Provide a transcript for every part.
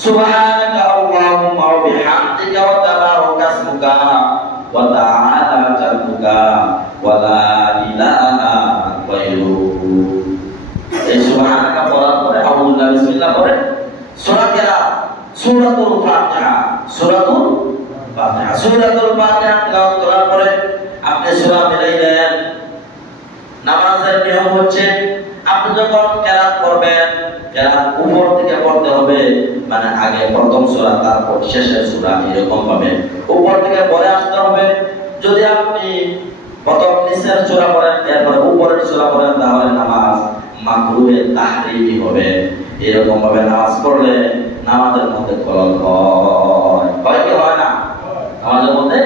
সুবহানাকা আল্লাহুম্মা ওয়া বিহামদিকা ওয়া তাবারাকা ইসমুকা ওয়া তাআলা জাদ্দুকা ওয়া লা ইলাহা গায়রুক। এই সুবহানাকা পড়ার পরে আউযুবিল্লাহি বিসমিল্লাহ পড়ে সূরা কেরাত সূরাতুল ফাতিহা সূরাতুল ফাতিহা তেলাওয়াত করার পরে আপনি সূরা মিলাইলেন। নামাজের নিয়ম হচ্ছে আপনি যখন কেরাত পড়বেন, কেরাত উপর থেকে পড়তে হবে, মানে আগে প্রথম সূরা তারপর শেষের সূরা, এরকম ভাবে উপর থেকে পড়ে আসতে হবে। যদি আপনি প্রথম নিচের সূরা পড়েন এরপর উপরের সূরা পড়েন তাহলে নামাজ মাকরুহে তাহরিমি হবে। এরকম ভাবে নামাজ পড়লে নামাজের মধ্যে খলল হয় কি হয় না? নামাজের মধ্যে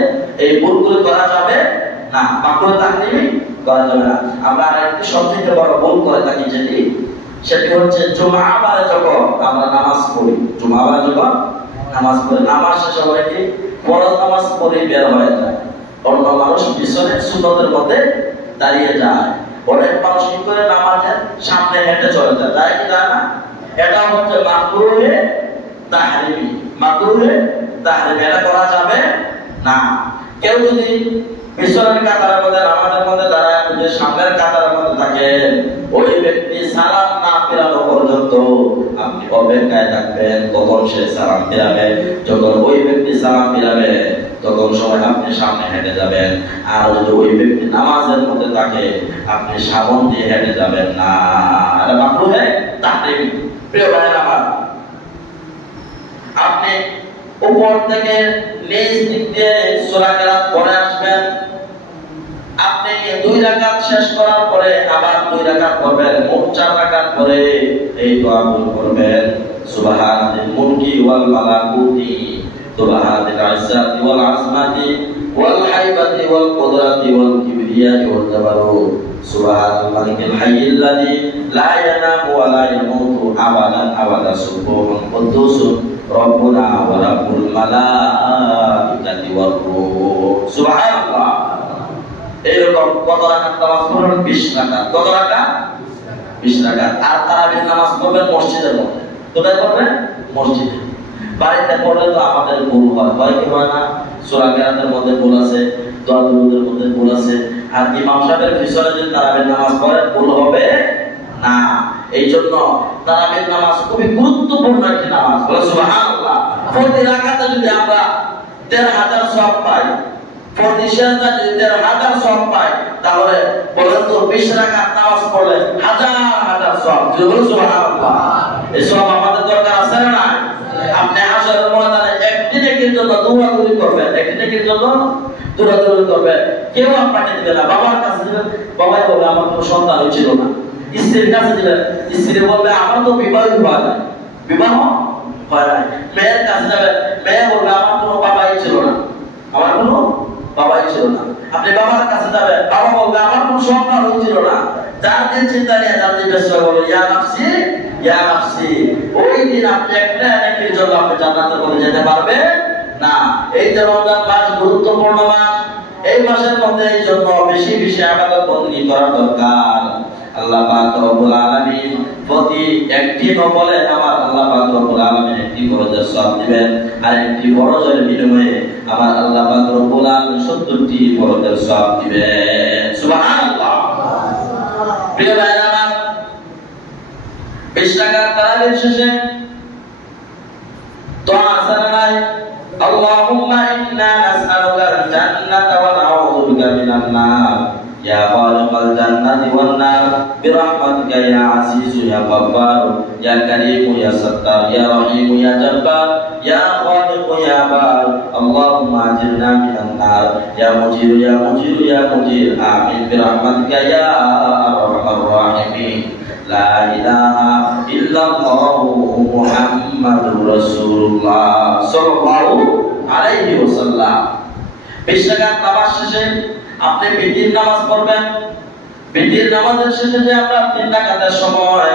এই ভুলগুলো করা যাবে না, মাকরুহে তাহরিমি করা যাবে না। আমরা আরেকটি সবথেকে বড় ভুল করে থাকি সেটি হচ্ছে জুমা বারে যখন আমরা নামাজ পড়ি, জুমা বারে যখন নামাজ পড়ি, নামাজ শেষ হলে কি ফরজ নামাজ পড়ে বের হয়ে যায়, অন্য মানুষ পিছনে সুন্নতের মধ্যে দাঁড়িয়ে যায়। অনেক মানুষ কি করে নামাজের সামনে হেঁটে চলে যায়, যায় কি যায় না? এটা হচ্ছে মাকরুহে তাহরিমি, মাকরুহে তাহরিমি। এটা করা যাবে না। কেউ যদি পিছনের কাতারের মধ্যে নামাজের মধ্যে দাঁড়ায়, যে সামনের কাতারের মধ্যে থাকে, ওই ব্যক্তি সালাম না ফেরানো পর্যন্ত আপনি অপেক্ষায় থাকবেন কখন সে সালাম ফেরাবে। যখন ওই ব্যক্তি সালাম ফেরাবে তখন সময় আপনি সামনে হেঁটে যাবেন। আর যদি ওই ব্যক্তি নামাজের মধ্যে থাকে আপনি সামন দিয়ে হেঁটে যাবেন না। এটা মাকরুহে তাহরিমি। প্রিয় ভাইরা আমার, আপনি উপর থেকে নিচ দিক দিয়ে সূরা কেরাত পড়ে আসবেন। আপনি 2 রাকাত শেষ করার পরে আবার 2 রাকাত পড়বেন, মোট 4 রাকাত পরে এই দোয়াগুলো করবেন। সুবহানাল মুলকি ওয়াল মালাকুতি সুবহানাল ইজ্জাতি ওয়াল আজমাতি ওয়াল হাইবাতি ওয়াল কুদরাতি ওয়াল কিবরিয়াতি ওয়াল জাবারুত সুবহানাল মালিকিল হাইয়িল লাযী লা ইয়ানামু ওয়া লা ইয়ামুতু আবাদান আবাদা সুবহানাল কুদ্দুসুর রব্বুনা ওয়া রাব্বুল মালাইকাতি ওয়ার রূহ। সুবহানাল্লাহ। এইরকম কত রাকাত নামাজ পড়বেন? 20 রাকাত। কত রাকাত? 20 রাকাত। আর তারাবির নামাজ পড়বেন মসজিদের মধ্যে। কোথায় পড়বেন? মসজিদে। বাড়িতে পড়লে তো আমাদের ভুল হয় কি হয় না? সূরা কেরাতের মধ্যে ভুল আছে, দোয়া দুরুদের মধ্যে ভুল আছে। আর ইমাম সাহেবের পিছনে যদি তারাবির নামাজ পড়েন ভুল হবে না। এই জন্য তারাবির নামাজ খুবই গুরুত্বপূর্ণ একটি নামাজ। বলে সুবহানাল্লাহ। প্রতি রাকাতে যদি আমরা ১৩,০০০ সওয়াব পাই, প্রতি সেজদা যদি ১৩,০০০ সওয়াব পাই, তাহলে বলেন তো 20 রাকাত নামাজ পড়লে হাজার হাজার সওয়াব। বলে সুবহানাল্লাহ। এই সওয়াব আমাদের দরকার আছে না? আপনি হাসরের ময়দানে একটি নেকির জন্য দৌড়াদৌড়ি করবেন, একটি নেকির জন্য দৌড়াদৌড়ি করবেন। কেউ আপনাকে দিবে না। বাবার কাছে দিবেন, বাবাই বলবে আমার কোনো সন্তান হয়েছিল না। স্ত্রীর কাছে দিবেন, স্ত্রী বলবে আমার তো বিবাহ হয় নাই, বিবাহ হয় নাই। মেয়ের কাছে যাবেন, মেয়ে বলবে আমার কোনো বাবাই ছিল না, আমার কোনো বাবাই ছিল না। আপনি বাবার কাছে যাবেন, বাবা বলবে আমার কোনো সন্তান হয়েছিল না। যার দিন চিন্তা নিয়ে যার দিন ব্যস্ত বলবে ইয়া নাফসি ইয়া নাফসি। ওই দিন আপনি একটা নেকির জন্য আপনি জান্নাতের মধ্যে যেতে পারবে না। এই যে রমজান মাস গুরুত্বপূর্ণ মাস, এই মাসের মধ্যে এই জন্য বেশি বেশি ইবাদত বন্দেগী করা দরকার। আল্লাহ পাক রব্বুল আলামিন প্রতি একটি নফলে আমার আল্লাহ পাক রব্বুল আলামিন একটি ফরজের সওয়াব দিবেন, আর একটি ফরজের বিনিময়ে আমার আল্লাহ পাক রব্বুল আলামিন 70টি ফরজের সওয়াব দিবেন। সুবহানাল্লাহ। প্রিয় ভাইরা আমার, 20 রাকাত তারাবির শেষে দোয়া আছে না? আল্লাহুম্মা ইন্না নাসআলুকাল জান্নাতা ওয়া নাউযু বিকা মিনান নার ইয়া খালিকাল জান্নাতি ওয়ান নার বিরহমাতিকা ইয়া আজিজু ইয়া গফফার ইয়া কারীমু ইয়া সাত্তার ইয়া রহিমু ইয়া জাব্বার ইয়া খালিকু ইয়া বার আল্লাহুম্মা আজিরনা মিনান নার ইয়া মুজিরু ইয়া মুজিরু ইয়া মুজির আমিন বিরহমাতিকা ইয়া আরহামার রাহিমিন। লা ইলাহা ইল্লাল্লাহু মুহাম্মাদুর রাসূলুল্লাহ সাল্লাল্লাহু আলাইহি ওয়াসাল্লাম। 20 রাকাত নামাজ শেষে আপনি বিতির নামাজ পড়বেন। বিতির নামাজের শেষে যে আমরা 3 রাকাতের সময়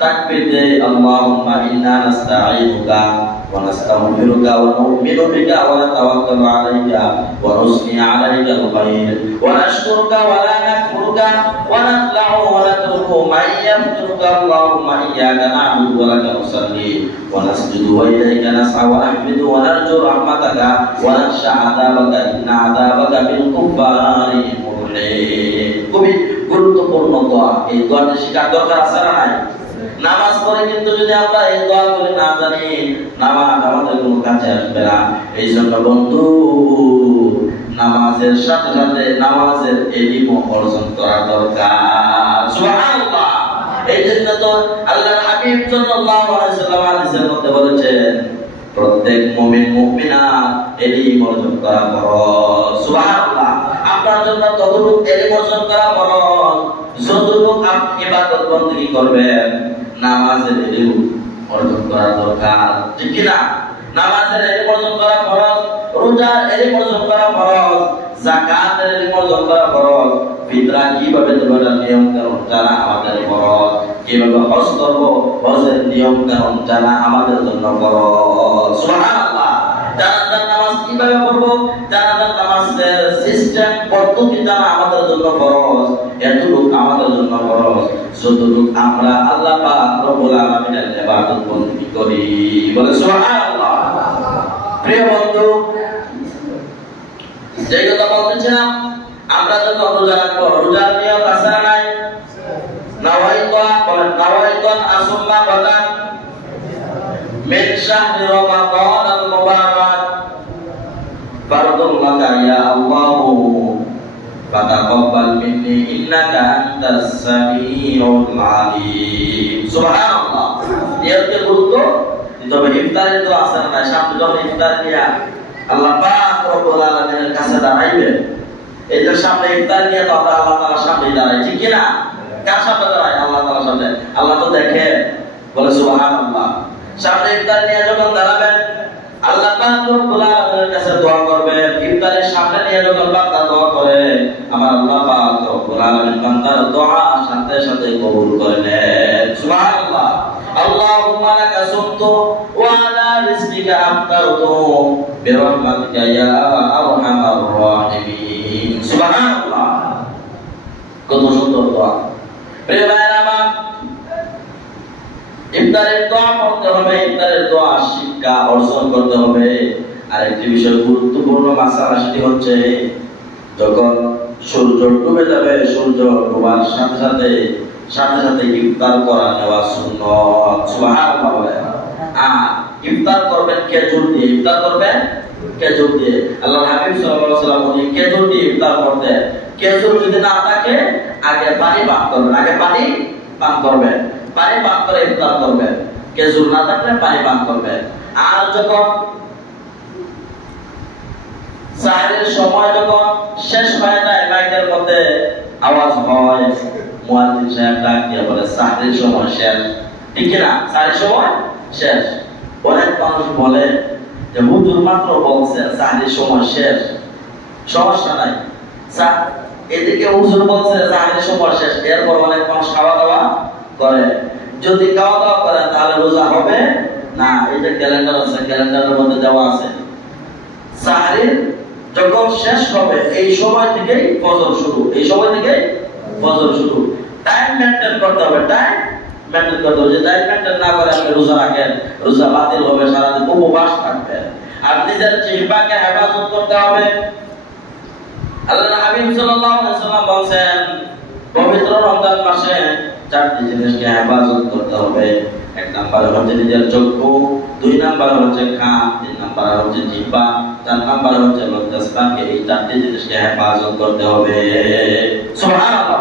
তাকবীর দে আল্লাহুম্মা ইন্না নাস্তাঈনুকা ওয়া নাস্তাগফিরুকা ওয়া নু'মিনু বিকা ওয়া নাতাওয়াক্কালু আলাইকা ওয়া নুসনি আলাইকা আল-খায়র ওয়া নাশকুরুকা ওয়া লা নাকফুরুকা ওয়া নাখলা'u ওয়া natruku man yafturuka আল্লাহুম্মা ইয়্যাকা না'বুদু ওয়া লাকা নুসাল্লি ওয়া নাসজুদু ওয়া ইলাইকা নাসআ ওয়া নাহমিদু ওয়া নারজু রাহমাতাকা ওয়া নাখশা আযাবাকা ইন্না আযাবাকা বিল কুফফারি মুহীত। খুবই গুরুত্বপূর্ণ দোয়া। এই দোয়াটা শিখার দরকার আছে না নাই? নামাজ পড়ে কিন্তু যদি আমরা এই দোয়াগুলি না জানি, নামাজ আমাদের কোনো কাজে আসবে না। এই জন্য বন্ধু, নামাজের সাথে সাথে নামাজের ইলম অর্জন করা দরকার। সুবহানাল্লাহ। এই জন্য তো আল্লাহর হাবিব সাল্লাল্লাহু আলাইহি ওয়াসাল্লাম হাদিসের মধ্যে বলেছেন, প্রত্যেক মুমিন মুমিনাত ইলম অর্জন করা ফরজ। সুবহানাল্লাহ। আপনার জন্য ততটুকু ইলম অর্জন করা ফরজ যতটুকু আপনি ইবাদত বندگی করবেন। নামাজের ইলম অর্জন করা দরকার, ঠিক কি না? নামাজের ইলম অর্জন করা ফরজ, রোজার ইলম অর্জন করা ফরজ, যাকাতের ইলম অর্জন করা ফরজ, ফিতরা কিভাবে দেওয়ার নিয়ম কানুন জানা আমাদের ফরজ, কিভাবে হজ করব হজের নিয়ম কানুন জানা আমাদের জন্য ফরজ। সুবহানাল্লাহ। জানাজার নামাজ কিভাবে পড়ব, জানাজার নামাজের সিস্টেম পদ্ধতি জানা আমাদের জন্য ফরজ। এতটুকু আমাদের জন্য ফরজ যতটুকু আমরা আল্লাহ পাক রব্বুল আলামিনের ইবাদত বندگی করি। বলে সুবহানাল্লাহ। প্রিয় বন্ধু, যে কথা বলতেছিলাম, আমরা যখন রোজা রাখবো, রোজার নিয়ত আছে না নাই? নাওয়াইতুন আসুম্মা বাদান মিন শাহরি রমাদান আল মুবারাক ফারদুন লাকা ইয়া আল্লাহু ফাতাকাব্বাল মিন্নি ইন্নাকা আনতাস সামিউল আলিম। সুবহানাল্লাহ। নিয়তকে গুরুত্ব দিতে হবে। ইফতারের তো আছে না, সামনে যখন ইফতার দিয়া আল্লাহ পাক রব্বুল আলামিনের কাছে দাঁড়াইবে, এই যে সামনে ইফতার নিয়ে তো আল্লাহ তাআলার সামনে দাঁড়ায়, ঠিক কি না? কার সামনে দাঁড়ায়? আল্লাহ তাআলার সামনে। আল্লাহ তো দেখে। বলে সুবহানাল্লাহ। সামনে ইফতার নিয়ে যখন দাঁড়াবেন, আল্লাহ পাক রব্বুল আলামিনের কাছে দোয়া করবেন। ইফতারের সামনে নিয়ে যখন বান্দা দোয়া করে, আমার আল্লাহ পাক রব্বুল আলামিন বান্দার দোয়া সাথে সাথে কবুল করে নেন। সুবহানাল্লাহ। আল্লাহুম্মা লাকা সুমতু ওয়া আলা রিজকিকা আফতারতু বিরহমাতিকা ইয়া আরহামার রাহিমিন। সুবহানাল্লাহ। কত সুন্দর দোয়া। প্রিয় ভাইরা আমার, ইফতারের দোয়া পড়তে হবে, ইফতারের দোয়া শিক্ষা অর্জন করতে হবে। আর একটি বিষয় গুরুত্বপূর্ণ মাসালা, সেটি হচ্ছে যখন সূর্য ডুবে যাবে, সূর্য ডোবার সাথে সাথে ইফতার করা নেওয়া সুন্নাত। সুবহানাল্লাহ। আর ইফতার করবেন খেজুর দিয়ে। ইফতার করবেন খেজুর দিয়ে। আল্লাহর হাবিব সাল্লাল্লাহু আলাইহি ওয়াসাল্লাম উনি খেজুর দিয়ে ইফতার করতেন। খেজুর যদি না থাকে, আগে পানি পান করবেন। আগে পানি পান করবেন, পানি পান করে ইফতার করবেন। খেজুর না থাকলে পানি পান করবেন। আর যখন সাহরের সময় যখন শেষ হয়ে যায়, মাইকের মধ্যে আওয়াজ হয়, মুয়াজ্জিন সাহেব ডাক দিয়ে বলে সাহরের সময় শেষ, ঠিক কি না? সাহরের সময় শেষ। অনেক মানুষ বলে যে হুজুর মাত্র বলছে সাহরের সময় শেষ, সমস্যা নাই। এদিকে হুজুর বলছে সাহরের সময় শেষ, এরপর অনেক মানুষ খাওয়া দাওয়া করে। যদি খাওয়া দাওয়া করে তাহলে রোজা হবে না। এই যে ক্যালেন্ডার আছে, ক্যালেন্ডারের মধ্যে দেওয়া আছে সাহরের যখন শেষ হবে এই সময় থেকেই ফজর শুরু, এই সময় থেকেই ফজর শুরু। টাইম মেইনটেইন করতে হবে, টাইম মেইনটেইন করতে হবে। যে টাইম মেইনটেইন না করে আপনি রোজা রাখেন, রোজা বাতিল হবে, সারাদিন উপবাস থাকবেন। আর নিজের জিহ্বাকে হেফাজত করতে হবে। আল্লাহর হাবিব সাল্লাল্লাহু আলাইহি ওয়াসাল্লাম বলেন, পবিত্র রমজান মাসে চারটি জিনিসকে হেফাজত করতে হবে। এক নাম্বার হচ্ছে নিজের চক্ষু, দুই নাম্বার হচ্ছে কান, তিন নাম্বার হচ্ছে জিহ্বা, চার নাম্বার হচ্ছে লজ্জাস্থানকে। এই চারটি জিনিসকে হেফাজত করতে হবে। সুবহানাল্লাহ।